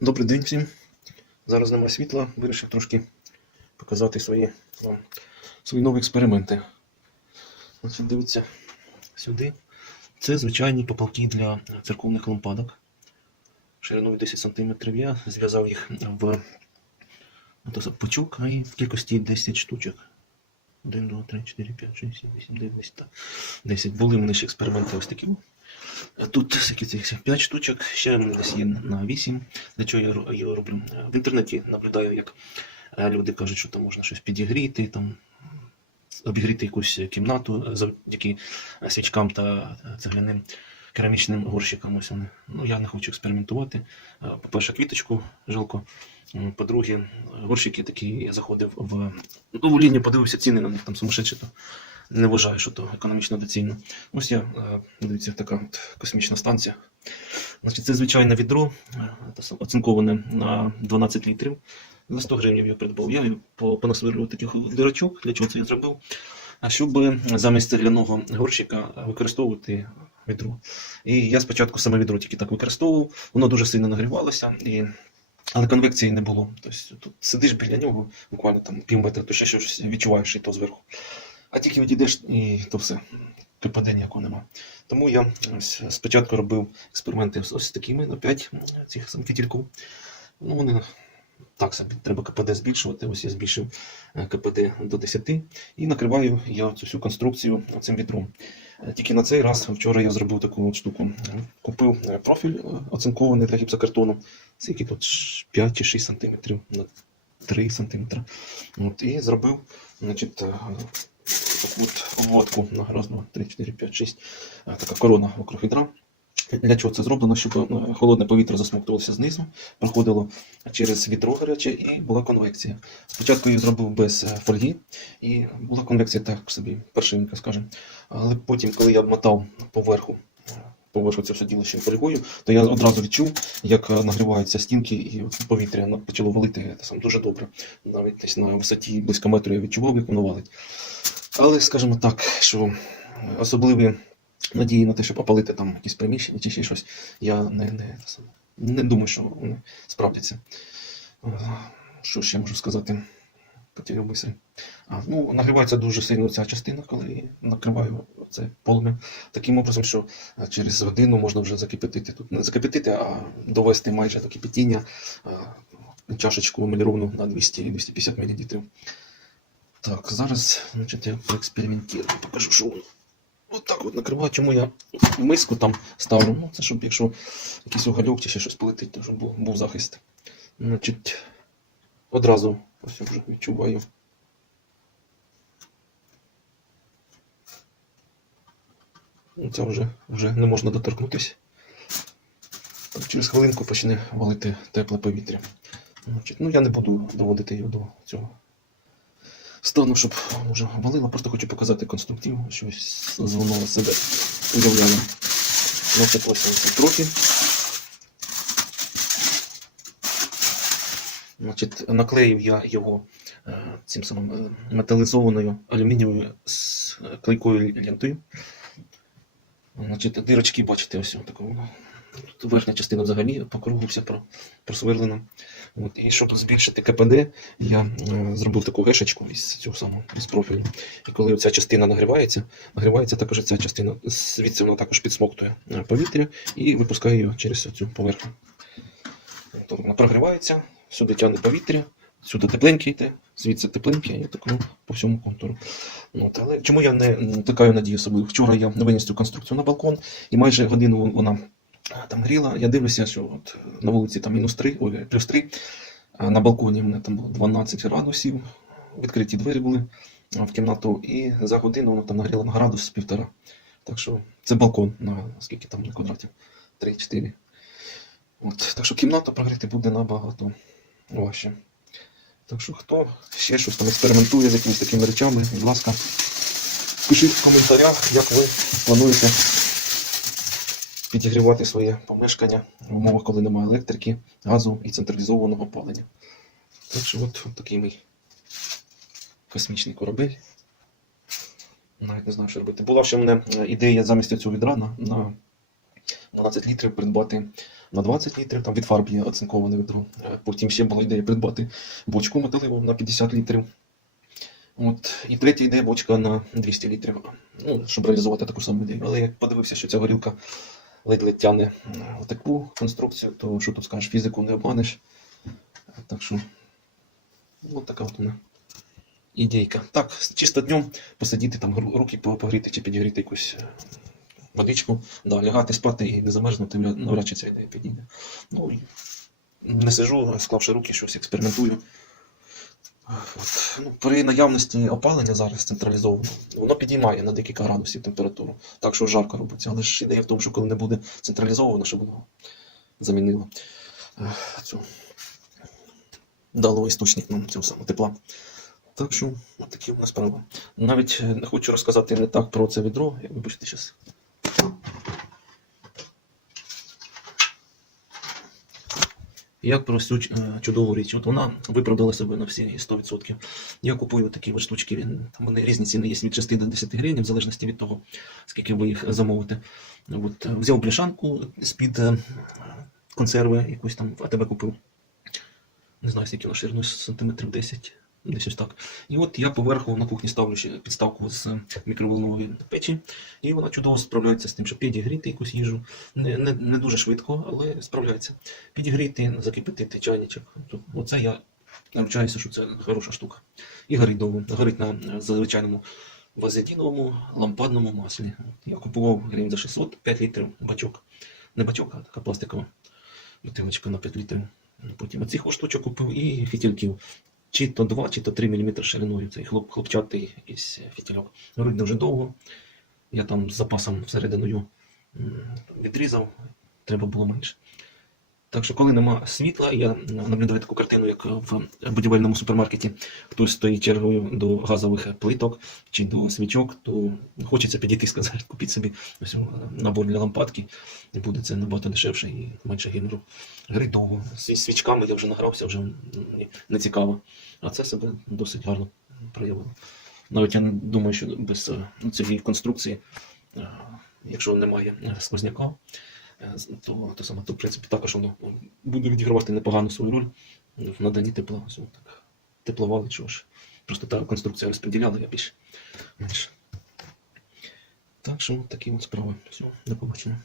Добрий день всім. Зараз немає світла, вирішив трошки показати свої, вам, свої нові експерименти. Значить, дивіться сюди. Це звичайні поплавки для церковних лампадок. Шириною 10 см я зв'язав їх в от, пучок, і в кількості 10 штучок. 1, 2, 3, 4, 5, 6, 7, 8, 9, 10. 10. Були в ще експерименти ось такі. Тут цих 5 штучок, ще десь є на 8. Для чого я його роблю? В інтернеті наблюдаю, як е, люди кажуть, що там можна щось підігріти, там обігріти якусь кімнату е, завдяки е, свічкам та е, цегляним керамічним горщикам. Ось вони. Ну, я не хочу експериментувати. Е, По-перше, квіточку жалко. По-друге, горщики такі я заходив в в лінію, подивився ціни на них там сумасшедші, не вважаю, що то економічно доцільно. Ось я, е, дивіться, така от космічна станція. Значить, це звичайне відро, е, оцинковане на 12 літрів. За 100 гривень я придбав. Я понасверлював таких дирочок, для чого це я зробив. А щоб замість цегляного горщика використовувати відро. І я спочатку саме відро тільки так використовував, воно дуже сильно нагрівалося, і... але конвекції не було. Тобто тут сидиш біля нього, буквально там пів метра, то ще щось відчуваєш і то зверху. А тільки відійдеш, і то все, КПД ніякого нема. Тому я ось спочатку робив експерименти з ось такими на 5 цих самфітельків. Ну, вони так собі, треба КПД збільшувати. Ось я збільшив е, КПД до 10 і накриваю я цю всю конструкцію цим вітром. Е, Тільки на цей раз вчора я зробив таку от штуку. Купив е, профіль е, оцинкований для гіпсокартону. Скільки тут 5 чи 6 см на 3 см. От, і зробив значить, от обводку на раз, два, три, чотири, п'ять, шість. Е, Така корона вокруг відра. Для чого це зроблено? Щоб е, холодне повітря засмоктувалося знизу, проходило через відро гаряче і була конвекція. Спочатку її зробив без е, фольги, і була конвекція так собі, першинка, скажімо. Але потім, коли я обмотав поверху, поверху це все діло ще фольгою, то я одразу відчув, як нагріваються стінки, і повітря почало валити це сам дуже добре. Навіть десь на висоті близько метру я відчував, як воно валить. Але скажімо так, що особливі надії на те, щоб опалити там якісь приміщення чи ще щось, я не, не, не думаю, що вони справдяться. Е, Що ще можу сказати? Потеряв мисль. А, ну, нагрівається дуже сильно ця частина, коли накриваю це полум'я. Таким образом, що е, через годину можна вже закипятити. Тут не закипятити, а довести майже до кипятіння е, чашечку емаліровану на 200-250 мл. Так, зараз значить, я поекспериментую, покажу, що. От так от накриваю. Чому я миску там ставлю? Ну, це щоб якщо якийсь угольок чи ще щось полетить, то щоб був, був захист. Значить, одразу ось я вже відчуваю. Ну, Це вже, вже не можна доторкнутися. Через хвилинку почне валити тепле повітря. Значить, ну я не буду доводити його до цього стану, щоб вже валило. Просто хочу показати конструктив, щось воно себе уявляє. Значить, ось трохи. Значить, наклеїв я його е, цим самим е, металізованою алюмінієвою е, клейкою лентою. Значить, дирочки, бачите, ось такого. Верхня частина взагалі по кругу вся просверлена. От, і щоб збільшити КПД, я е, зробив таку гешечку із цього самого із профілю. І коли ця частина нагрівається, нагрівається також ця частина. Звідси вона також підсмоктує е, повітря і випускає його через цю поверхню. Тобто вона прогрівається, сюди тягне повітря, сюди тепленьке йде, звідси тепленьке, і так ну, по всьому контуру. От, але чому я не такаю надію особливо? Вчора я виніс цю конструкцію на балкон, і майже годину вона там гріла. Я дивлюся, що от на вулиці там мінус 3, ой, плюс 3, на балконі в мене там було 12 градусів, відкриті двері були в кімнату, і за годину воно там нагріло на градус півтора. Так що це балкон на скільки там на квадратів? 3-4. От, так що кімната прогріти буде набагато важче. Так що хто ще щось там експериментує з якимись такими речами, будь ласка, пишіть в коментарях, як ви плануєте підігрівати своє помешкання в умовах, коли немає електрики, газу і централізованого опалення. Так що от, от такий мій космічний корабель. Навіть не знаю, що робити. Була ще в мене е, ідея замість цього відра на, на 12 літрів придбати на 20 літрів, там від фарб є оцинковане відро. Е, Потім ще була ідея придбати бочку металеву на 50 літрів. От. І третя ідея бочка на 200 літрів, ну, щоб реалізувати таку саму ідею. Але як подивився, що ця горілка ледь-ледь тягне е, таку конструкцію, то що тут скажеш, фізику не обманеш. Так що, от така от вона ідейка. Так, чисто днем посидіти, там руки погріти чи підігріти якусь е, водичку, да, лягати спати і не замерзнути, вряд- навряд чи ця ідея підійде. Ну, не сижу, склавши руки, щось експериментую. Ну, при наявності опалення зараз централізовано, воно підіймає на декілька градусів температуру, так що жарко робиться. Але ж ідея в тому, що коли не буде централізовано, щоб воно замінило е, цю дало істочник нам цього самого тепла. Так що такі у нас справи. Навіть хочу розказати не так про це відро, як ви бачите зараз. Як про цю е, чудову річ. От вона виправдала себе на всі 100%. Я купую такі от штучки, вони різні ціни є від 6 до 10 гривень, в залежності від того, скільки ви їх замовите. От, взяв бляшанку з-під е, консерви, якусь там а АТБ купив. Не знаю, скільки на ширину, сантиметрів 10, десь ось так. І от я поверху на кухні ставлю ще підставку з мікроволнової печі, і вона чудово справляється з тим, щоб підігріти якусь їжу. Не, не, не дуже швидко, але справляється. Підігріти, закипятити чайничок. Оце я навчаюся, що це хороша штука. І горить довго. Горить на звичайному вазеліновому лампадному маслі. Я купував гривень за 600, 5 літрів бачок. Не бачок, а така пластикова бутилочка на 5 літрів. Потім оцих штучок купив і фітільків. Чи то 2, чи то 3 мм шириною. Цей хлоп, хлопчатий якийсь фітільок. Горить дуже довго. Я там з запасом всерединою відрізав, треба було менше. Так що, коли нема світла, я наблюдаю таку картину, як в будівельному супермаркеті хтось стоїть чергою до газових плиток чи до свічок, то хочеться підійти і сказати, купіть собі ось набор для лампадки, і буде це набагато дешевше і менше гемору. Гри довго. Зі свічками я вже награвся, вже не цікаво. А це себе досить гарно проявило. Навіть я думаю, що без е, цієї конструкції, е, якщо немає е, сквозняка, е, то, то саме, то в принципі також воно буде відігравати непогану свою роль в наданні тепла. Ось так. Тепловали чого ж. Просто та конструкція розподіляла, я більше менше. Так що такі от справи. Все, до побачення.